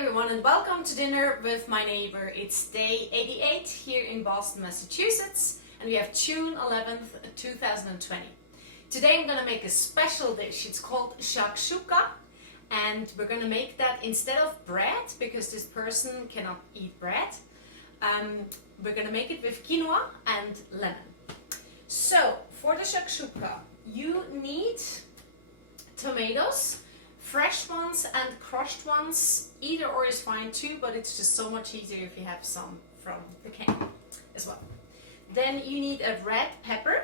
everyone and welcome to Dinner with My Neighbor. It's day 88 here in Boston, Massachusetts, and we have June 11th, 2020. Today I'm going to make a special dish. It's called Shakshuka, and we're going to make that instead of bread, because this person cannot eat bread. We're going to make it with quinoa and lemon. So, for the shakshuka, you need tomatoes, fresh ones and crushed ones. Either or is fine too, but it's just so much easier if you have some from the can as well. Then you need a red pepper.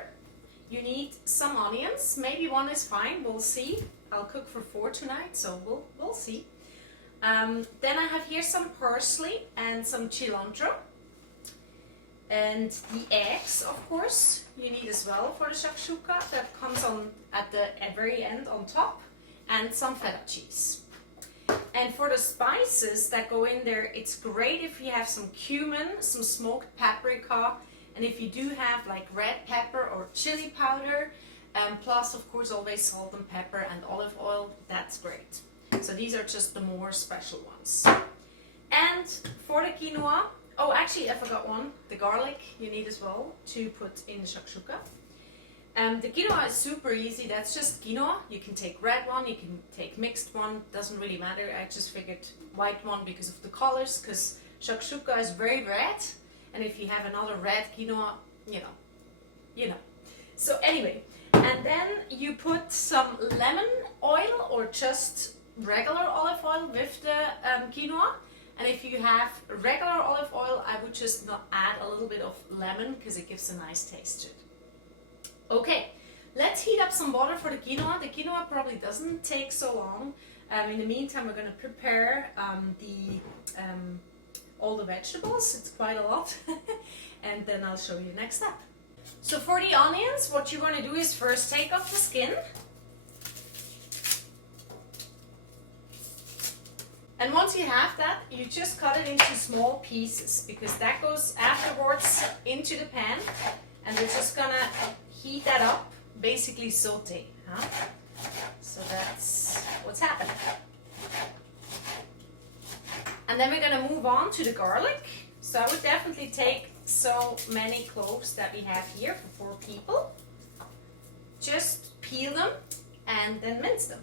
You need some onions. Maybe one is fine, we'll see. I'll cook for 4 tonight, so we'll see. Then I have here some parsley and some cilantro. And the eggs, of course, you need as well for the shakshuka. That comes on at the very end on top. And some Feta cheese. And for the spices that go in there, it's great if you have some cumin, some smoked paprika, and if you do have like red pepper or chili powder, plus of course always salt and pepper and olive oil, that's great. So these are just the more special ones. And for the quinoa, oh actually I forgot one, the garlic you need as well to put in the shakshuka. The quinoa is super easy. That's just quinoa. You can take red one, you can take mixed one, doesn't really matter. I just figured white one because of the colors, because shakshuka is very red, and if you have another red quinoa, you know. So anyway, and then you put some lemon oil or just regular olive oil with the quinoa. And if you have regular olive oil, I would just add a little bit of lemon because it gives a nice taste to it. Okay, let's heat up some water for the quinoa. The quinoa probably doesn't take so long. In the meantime, we're going to prepare all the vegetables. It's quite a lot. And then I'll show you next step. So for the onions, what you're going to do is first take off the skin. And once you have that, you just cut it into small pieces, because that goes afterwards into the pan. And we're just going to heat that up, basically saute, huh? So that's what's happening. And then we're going to move on to the garlic. So I would definitely take so many cloves that we have here for 4 people. Just peel them and then mince them.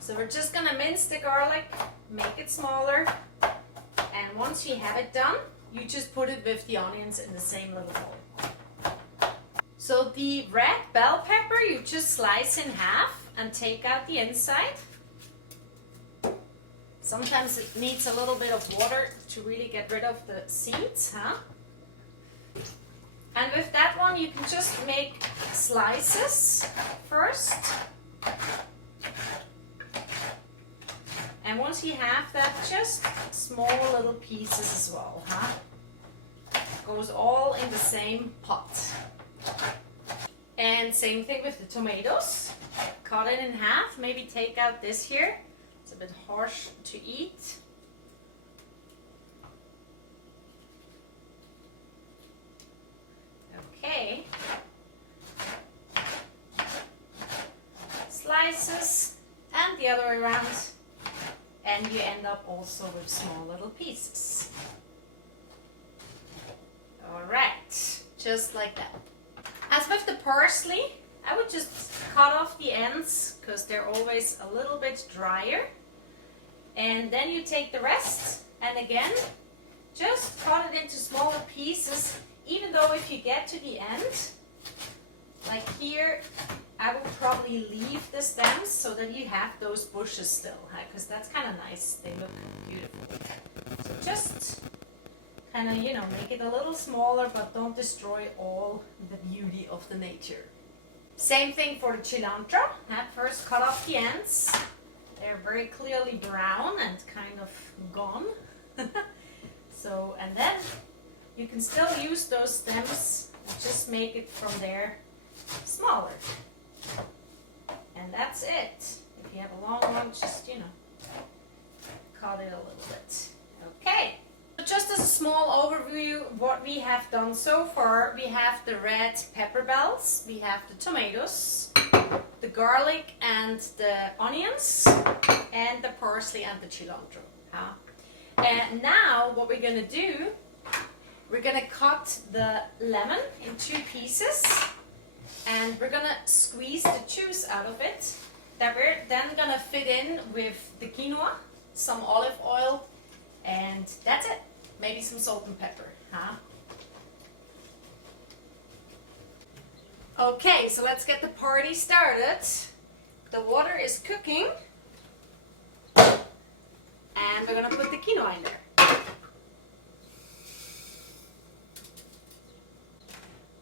So we're just going to mince the garlic, make it smaller, and once you have it done, you just put it with the onions in the same little bowl. So the red bell pepper, you just slice in half and take out the inside. Sometimes it needs a little bit of water to really get rid of the seeds, huh? And with that one, you can just make slices first. And once you have that, just small little pieces as well, huh? Goes all in the same pot. And same thing with the tomatoes. Cut it in half, maybe take out this here. It's a bit harsh to eat. Okay. Slices, and the other way around. And you end up also with small little pieces. Alright, just like that. As with the parsley, I would just cut off the ends because they're always a little bit drier. And then you take the rest and again, just cut it into smaller pieces, even though if you get to the end, like here, I will probably leave the stems so that you have those bushes still, because that's kind of nice. They look beautiful. So just kind of, make it a little smaller, but don't destroy all the beauty of the nature. Same thing for the cilantro. At first, cut off the ends. They're very clearly brown and kind of gone. So, and then you can still use those stems and just make it from there smaller. And that's it. If you have a long one, just, cut it a little bit. Okay. Just as a small overview, what we have done so far, we have the red pepper bells, we have the tomatoes, the garlic and the onions, and the parsley and the cilantro. And now what we're gonna do, we're gonna cut the lemon in 2 pieces, and we're gonna squeeze the juice out of it. That we're then gonna fit in with the quinoa, some olive oil, and that's it. Maybe some salt and pepper. Okay, so let's get the party started. The water is cooking, and we're gonna put the quinoa in there.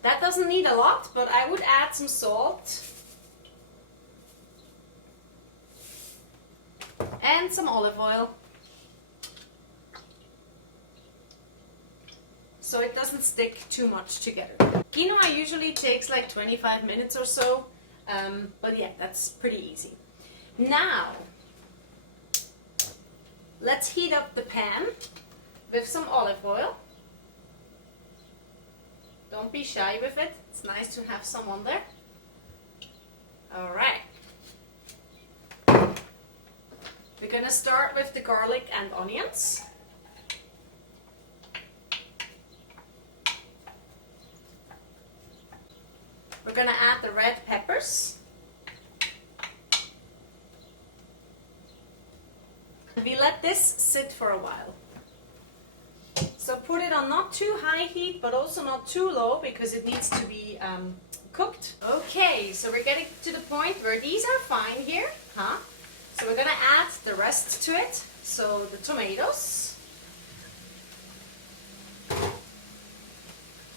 That doesn't need a lot, but I would add some salt and some olive oil so it doesn't stick too much together. Quinoa usually takes like 25 minutes or so, but yeah, that's pretty easy. Now, let's heat up the pan with some olive oil. Don't be shy with it. It's nice to have some on there. Alright. We're gonna start with the garlic and onions. We're gonna add the red peppers. We let this sit for a while. So put it on not too high heat, but also not too low, because it needs to be cooked. Okay, so we're getting to the point where these are fine here. So we're gonna add the rest to it. So the tomatoes,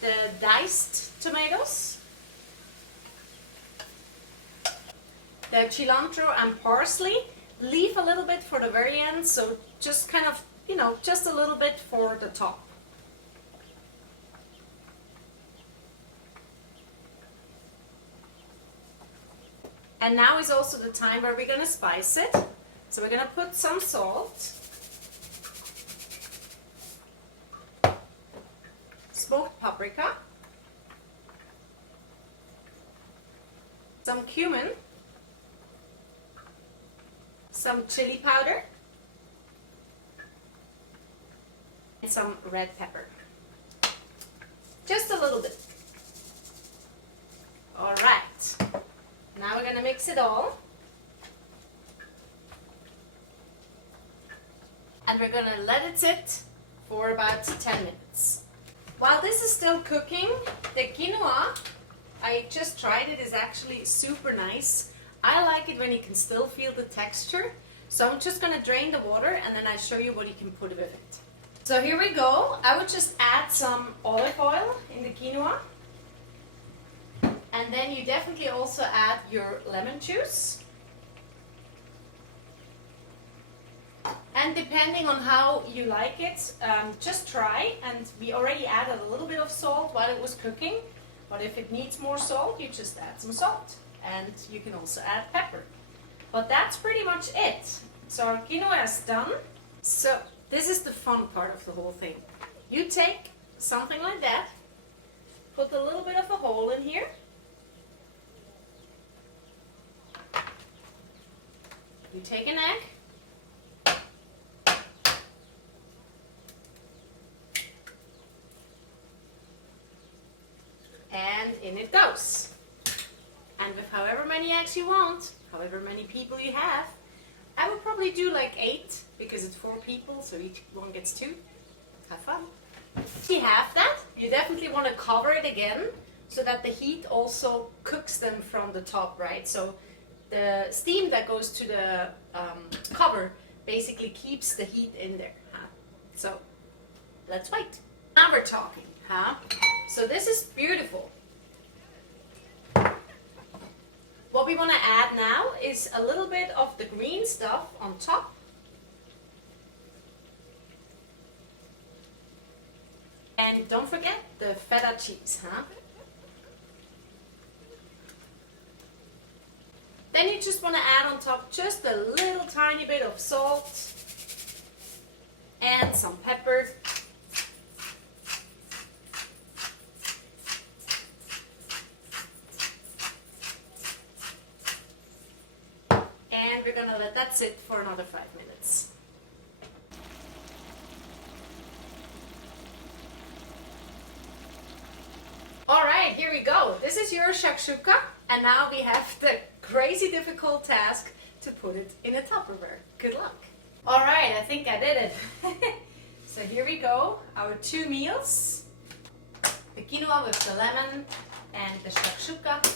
the diced tomatoes, the cilantro and parsley. Leave a little bit for the very end, so just kind of, just a little bit for the top. And now is also the time where we're going to spice it. So we're going to put some salt, smoked paprika, some cumin, some chili powder, and some red pepper. Just a little bit. All right. Now we're going to mix it all. And we're going to let it sit for about 10 minutes. While this is still cooking, the quinoa, I just tried it, is actually super nice. I like it when you can still feel the texture. So I'm just going to drain the water, and then I'll show you what you can put with it. So here we go. I would just add some olive oil in the quinoa. And then you definitely also add your lemon juice. And depending on how you like it, just try. And we already added a little bit of salt while it was cooking. But if it needs more salt, you just add some salt. And you can also add pepper. But that's pretty much it. So our quinoa is done. So this is the fun part of the whole thing. You take something like that, put a little bit of a hole in here. You take an egg, and in it goes. And with however many eggs you want, however many people you have, I would probably do like 8, because it's 4 people, so each one gets 2. Have fun. If you have that, you definitely want to cover it again, so that the heat also cooks them from the top, right? So the steam that goes to the cover basically keeps the heat in there. So let's wait. Now we're talking. So this is beautiful. What we want to add now is a little bit of the green stuff on top. And don't forget the feta cheese. Then you just want to add on top just a little tiny bit of salt and some pepper. And we're going to let that that's it for another 5 minutes. Alright, here we go. This is your shakshuka, and now we have the crazy difficult task to put it in a Tupperware. Good luck. Alright, I think I did it. So here we go, our 2 meals. The quinoa with the lemon and the shakshuka.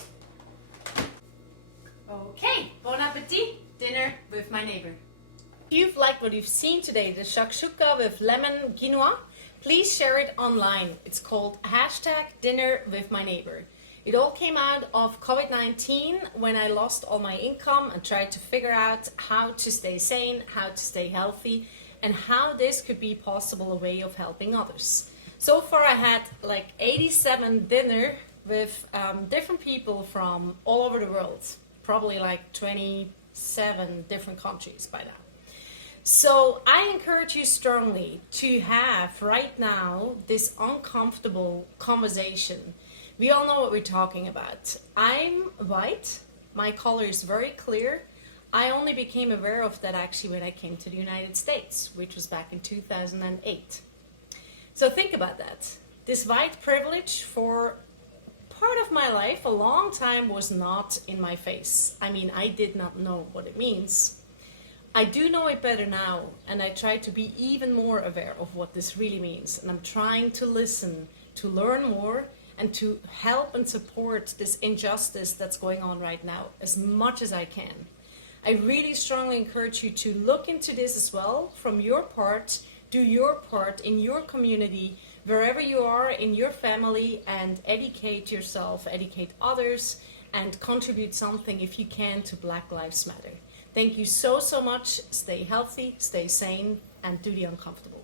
Okay, bon appetit, dinner with my neighbor. If you've liked what you've seen today, the shakshuka with lemon quinoa, please share it online. It's called #dinnerwithmyneighbor. It all came out of COVID-19 when I lost all my income and tried to figure out how to stay sane, how to stay healthy, and how this could be possible a way of helping others. So far I had like 87 dinner with different people from all over the world, probably like 27 different countries by now. So I encourage you strongly to have right now this uncomfortable conversation. We all know what we're talking about. I'm white, my color is very clear. I only became aware of that actually when I came to the United States, which was back in 2008. So think about that. This white privilege for part of my life, a long time, was not in my face. I mean, I did not know what it means. I do know it better now, and I try to be even more aware of what this really means. And I'm trying to listen, to learn more, and to help and support this injustice that's going on right now as much as I can. I really strongly encourage you to look into this as well from your part, do your part in your community, wherever you are in your family, and educate yourself, educate others, and contribute something if you can to Black Lives Matter. Thank you so much. Stay healthy, stay sane, and do the uncomfortable.